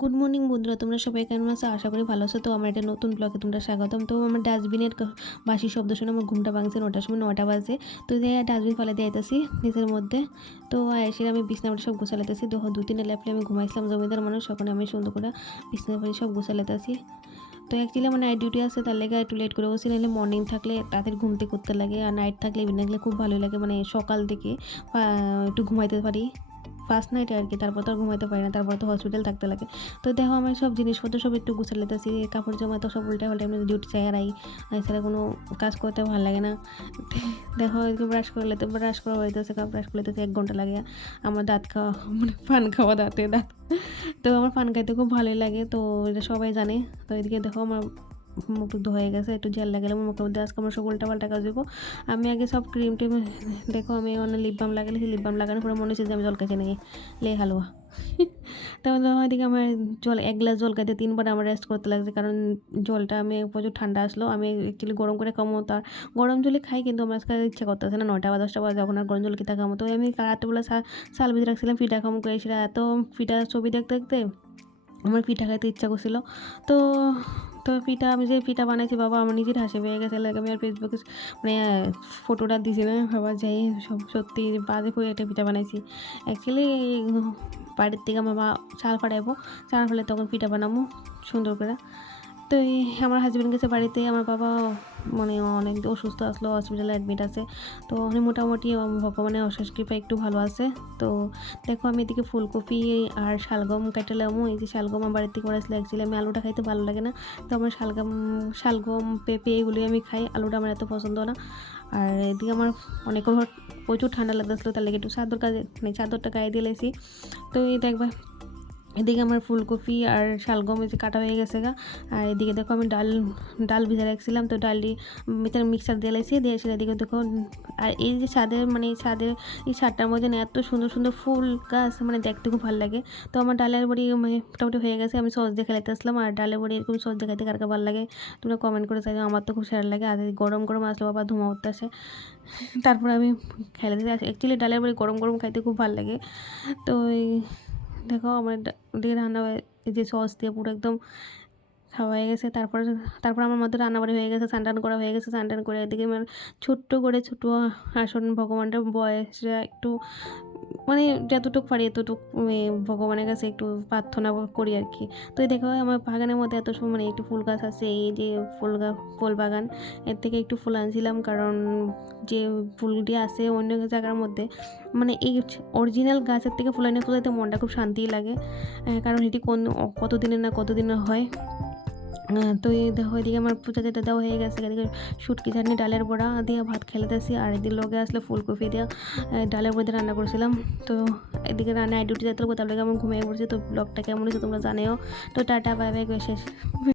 Good morning বন্ধুরা, তোমরা সবাই কেমন আছো? আশা করি ভালো আছো। তো আমার একটা নতুন ব্লগে তোমরা স্বাগতম। তো আমার ডাস্টবিনের বাসি শব্দ শুনে আমার ঘুমটা ভাঙছে। 9টার সময়, 9টা বাজে। তো যে ডাস্টবিন ফেলে দিয়ে আইতাছি নিচের মধ্যে। তো এসে আমি বিছনাটা সব গোছালাইতেছি। 2-3 ল্যাপলে আমি ঘুমাইছিলাম, জমিদার মানুষ। এখন আমি সুন্দর করে বিছনা ফেলে সব গোছালাইতেছি। তো অ্যাকচুয়ালি আমার নাইট ডিউটি আছে, তার লেগে একটু লেট করে বসি। নাহলে মর্নিং থাকলে তাদের ঘুমতে করতে লাগে, আর নাইট থাকলে ইভিনিং থাকলে খুব ভালোই লাগে। মানে সকাল থেকে একটু ঘুমাইতে পারি ফার্স্ট নাইটে আর কি। তারপর তো আর ঘুমাইতে পারি না, তারপর তো হসপিটাল থাকতে লাগে। তো দেখো আমার সব জিনিসপত্র সব একটু গুছিয়ে লেতেছি। কাপড় জামা তো সব উল্টা পাল্টা, এমনি ডিউটি চেয়ারাই এছাড়া কোনো কাজ করতে ভালো লাগে না। দেখো একটু ব্রাশ করা হইতেছে, ব্রাশ করে লেতেছে 1 ঘন্টা লাগে। আমার দাঁত খাওয়া মানে পান খাওয়া দাঁত। তো আমার পান খাইতে খুব ভালোই লাগে, তো এটা সবাই জানে। তো এদিকে দেখো আমার মুখ টুক ধোয়া হয়ে গেছে, একটু জেল লাগালাম মুখের মধ্যে। আজকে আমরা সব উল্টা পাল্টা কাজ দেবো। আমি আগে সব ক্রিম টিম দেখো আমি অনেক লিপ বাম লাগাইছি। লিপ বাম লাগানোর পরে মনে হচ্ছে যে আমি জল খাইছি নাকি লে হালুয়া। তাহলে ওইদিকে আমার এক গ্লাস জল খাইতে 3 বার আমার রেস্ট করতে লাগছে, কারণ জলটা আমি প্রচুর ঠান্ডা আসলো। আমি অ্যাকচুয়ালি গরম করে খামো, তার গরম জলে খাই, কিন্তু আমার আজকে ইচ্ছা করতেছে না। 9টা বা 10টা বাজে যখন আর গরম জল খেতে খামো। তো আমি রাত্রেবেলা চাল ভিজে রাখছিলাম পিঠা খামো করে, সেটা এত পিঠা ছবি দেখতে দেখতে আমার পিঠা খাইতে ইচ্ছা করছিল। তো তো পিঠা আমি যে পিঠা বানাইছি, বাবা আমার নিজের হাসি পেয়ে গেছে। লাগে আমি আর ফেসবুকে মানে ফটোটা দিছি না, বাবা যাই সব সত্যি বাজে করে একটা পিঠা বানাইছি। অ্যাকচুয়ালি বাড়ির থেকে আমার মা চাল ফাটাইবো, চাল ফেলে তখন পিঠা বানাবো সুন্দর করে। তো এই আমার হাজব্যান্ড গেছে বাড়িতে, আমার বাবা মানে অনেক অসুস্থ আসলো, হসপিটালে অ্যাডমিট আছে। তো উনি মোটামুটি ভগবানের অশেষ কৃপায় একটু ভালো আছে। তো দেখো আমি এদিকে ফুলকপি আর শালগম কাটালাম। এই যে শালগম আমার বাড়ির থেকে করেছিল। অ্যাকচুয়ালি আমি আলুটা খাইতে ভালো লাগে না, তো আমার শালগম পেঁপে এগুলোই আমি খাই। আলুটা আমার এত পছন্দ না। আর এদিকে আমার অনেকক্ষণ প্রচুর ঠান্ডা লাগতেছিলো, তার লেগে একটু চাদরটা গায়ে দিয়ে লেছি। তো এই দেখবা এদিকে আমার ফুলকপি আর শালগম এই যে কাটা হয়ে গেছে গা। আর এদিকে দেখো আমি ডাল ভিজে রাখছিলাম, তো ডালটি মিক্সার দিয়ে লাইছি দিয়ে এসে এদিকে দেখো। আর এই যে এই ছাদটার মধ্যে না এত সুন্দর সুন্দর ফুল গাছ, মানে দেখতে খুব ভালো লাগে। তো আমার ডালের বড়ি মানে মোটামুটি হয়ে গেছে। আমি সস দিয়ে খেলাইতে আসলাম, আর ডালের বড়ি এরকম সস দিয়ে খাইতে কার কার ভালো লাগে তোমরা কমেন্ট করে চাই। আমার তো খুব সেরা লাগে। আর গরম গরম আসলো, বাবা ধোঁয়া উঠতে আসে। তারপরে আমি খেলাতে অ্যাকচুয়ালি ডালের বড়ি গরম গরম খাইতে খুব ভালো লাগে। তো দেখো আমার দিয়ে রান্না এই যে সস দিয়ে পুরো একদম খাওয়া হয়ে গেছে। তারপর আমার মধ্যে রান্নাবাড়ি হয়ে গেছে, স্নান টান করা হয়ে গেছে। স্নান টান করে এদিকে আমার ছোট্ট আসন ভগবানটা বয়সটা একটু মানে যতটুকু পারি এতটুকু ভগবানের কাছে একটু প্রার্থনা করি আর কি। তো এই দেখো আমার বাগানের মধ্যে এত মানে একটু ফুল গাছ আছে। এই যে ফুল বাগান, এর থেকে একটু ফুল আনছিলাম, কারণ যে ফুলটি আছে অন্য জায়গার মধ্যে, মানে এই অরিজিনাল গাছের থেকে ফুল এনে ফুলাইতে মনটা খুব শান্তি লাগে। কারণ এটি কতদিনের হয়। তো এই দেখো এদিকে আমার পূজা যেটা দেওয়া হয়ে গেছে। এদিকে শুটকি চাটনি ডালের বড়া দিয়ে ভাত খেলেতেছি, আর এদিকে লগে আসলে ফুলকপি দিয়ে ডালের বড়া দিয়ে রান্না করছিলাম। তো এদিকে নাইট ডিউটি যেতে হবে, তার লগে আমি ঘুমিয়ে পড়ছি। তো ব্লগটা কেমন হয়েছে তোমরা জানিও। তো টাটা বাই বাই শেষ।